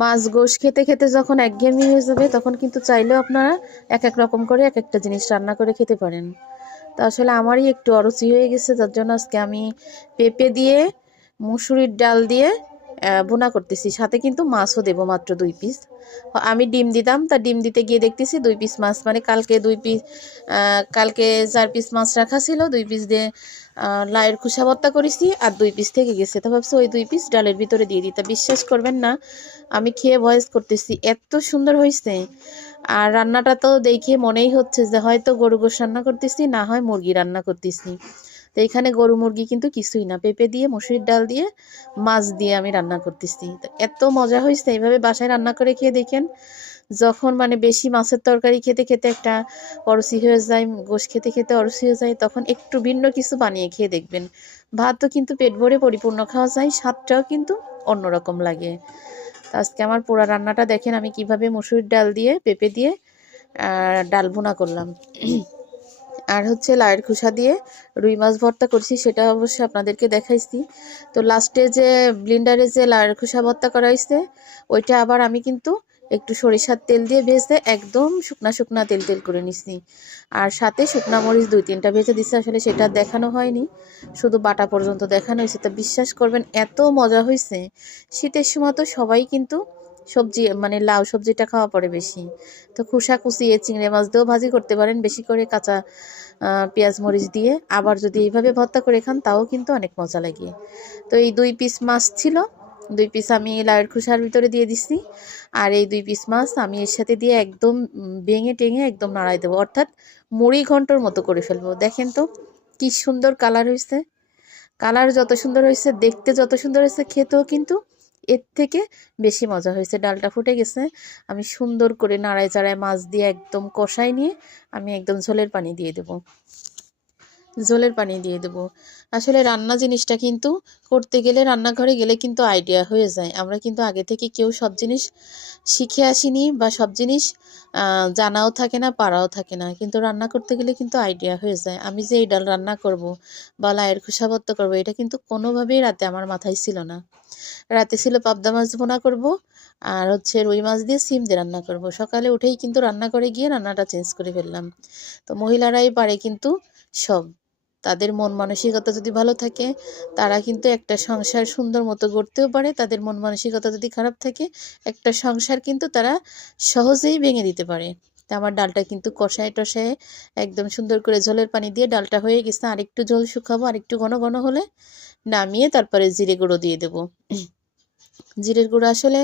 মাছ গোশ খেতে খেতে যখন একঘেয়েমি হয়ে যাবে তখন কিন্তু চাইলেও আপনারা এক এক রকম করে এক একটা জিনিস রান্না করে খেতে পারেন। তো আসলে আমারই একটু অরুচি হয়ে গেছে, যার জন্য আজকে আমি পেঁপে দিয়ে মুসুরির ডাল দিয়ে ভুনা করতেছি, সাথে কিন্তু মাছও দেবো মাত্র 2 পিস। আমি ডিম দিতাম, তা ডিম দিতে গিয়ে দেখতেছি 2 পিস মাছ, মানে কালকে 4 পিস মাছ রাখা ছিল, 2 পিস দিয়ে লাউয়ের খোসা ভর্তা করেছি আর 2 পিস থেকে গেছে। তো ভাবছি ওই 2 পিস ডালের ভিতরে দিয়ে দিতে। বিশ্বাস করবেন না, আমি খেয়ে ভয়েস করতেছি, এত সুন্দর হয়েছে। আর রান্নাটা তো দেখে মনেই হচ্ছে যে হয়তো গরু গোশ রান্না করতেছি, না হয় মুরগি রান্না করতেছি। তো এখানে গরু মুরগি কিন্তু কিছুই না, পেঁপে দিয়ে মসুরির ডাল দিয়ে মাছ দিয়ে আমি রান্না করতেছি। তো এত মজা হয়েছে, এইভাবে বাসায় রান্না করে খেয়ে দেখেন। যখন মানে বেশি মাছের তরকারি খেতে খেতে একটা অরুচি হয়ে যায়, গোশ খেতে খেতে অরুচি হয়ে যায়, তখন একটু ভিন্ন কিছু বানিয়ে খেয়ে দেখবেন। ভাতও কিন্তু পেট ভরে পরিপূর্ণ খাওয়া যায়, স্বাদটাও কিন্তু অন্যরকম লাগে। তো আজকে আমার পুরা রান্নাটা দেখেন, আমি কিভাবে মসুরির ডাল দিয়ে পেঁপে দিয়ে ডাল ভুনা করলাম। আর হচ্ছে লাউয়ের খোসা দিয়ে রুই মাছ ভর্তা করছি, সেটা অবশ্যই আপনাদেরকে দেখাইছি। তো লাস্টে যে ব্লেন্ডারে যে লাউয়ের খোসা ভর্তা করা হয়েছে, ওইটা আবার আমি কিন্তু একটু সরিষার তেল দিয়ে ভেজে একদম শুকনা শুকনা তেল তেল করে নিছি। আর সাথে শুকনা মরিচ 2-3টা ভেজে দিচ্ছে, আসলে সেটা দেখানো হয়নি, শুধু বাটা পর্যন্ত দেখানো হয়েছে। তো বিশ্বাস করবেন এত মজা হয়েছে। শীতের সময় তো সবাই কিন্তু সবজি মানে লাউ সবজিটা খাওয়া পড়ে বেশি। তো খোসা কুচিয়ে চিংড়ি মাছ দিয়েও ভাজি করতে পারেন, বেশি করে কাঁচা পেঁয়াজ মরিচ দিয়ে। আবার যদি এইভাবে ভর্তা করে খান তাও কিন্তু অনেক মজা লাগে। তো এই 2 পিস মাছ ছিল, 2 পিস আমি লাউয়ের খোসার ভিতরে দিয়ে দিছি। আর এই 2 পিস মাছ আমি এর সাথে দিয়ে একদম ভেঙে টেঙে একদম নাড়াই দেবো, অর্থাৎ মুড়ি ঘন্টর মতো করে ফেলবো। দেখেন তো কি সুন্দর কালার হয়েছে। কালার যত সুন্দর হয়েছে, দেখতে যত সুন্দর হয়েছে, খেতেও কিন্তু এর থেকে বেশি মজা হয়েছে। ডালটা ফুটে গেছে, আমি সুন্দর করে নাড়ায় চাড়ায় মাছ দিয়ে একদম কষাই নিয়ে আমি একদম ঝোলের পানি দিয়ে দেবো। আসলে রান্না জিনিসটা কিন্তু করতে গেলে, রান্নাঘরে গেলে কিন্তু আইডিয়া হয়ে যায়। আমরা কিন্তু আগে থেকে কেউ সব জিনিস শিখে আসিনি, বা সব জিনিস জানাও থাকে না, পারাও থাকে না, কিন্তু রান্না করতে গেলে কিন্তু আইডিয়া হয়ে যায়। আমি যে এই ডাল রান্না করব বা লাউয়ের খোসা ভর্তা করবো, এটা কিন্তু কোনোভাবেই রাতে আমার মাথায় ছিল না। রাতে ছিল পাবদা মাছ ভুনা করব, আর হচ্ছে রুই মাছ দিয়ে সিম দিয়ে রান্না করব। সকালে উঠেই কিন্তু রান্না করে গিয়ে রান্নাটা চেঞ্জ করে ফেললাম। তো মহিলারাই পারে কিন্তু সব। তাদের মন মানসিকতা যদি ভালো থাকে, তারা কিন্তু একটা সংসার সুন্দর মতো গড়তেও পারে। তাদের মন মানসিকতা যদি খারাপ থাকে, একটা সংসার কিন্তু তারা সহজেই ভেঙে দিতে পারে। তা আমার ডালটা কিন্তু কষায় টষায় একদম সুন্দর করে ঝোলের পানি দিয়ে ডালটা হয়ে গেছে। আরেকটু ঝোল শুকাবো, আরেকটু ঘন ঘন হলে নামিয়ে তারপরে জিরে গুঁড়ো দিয়ে দেবো। জিরের গুঁড়ো আসলে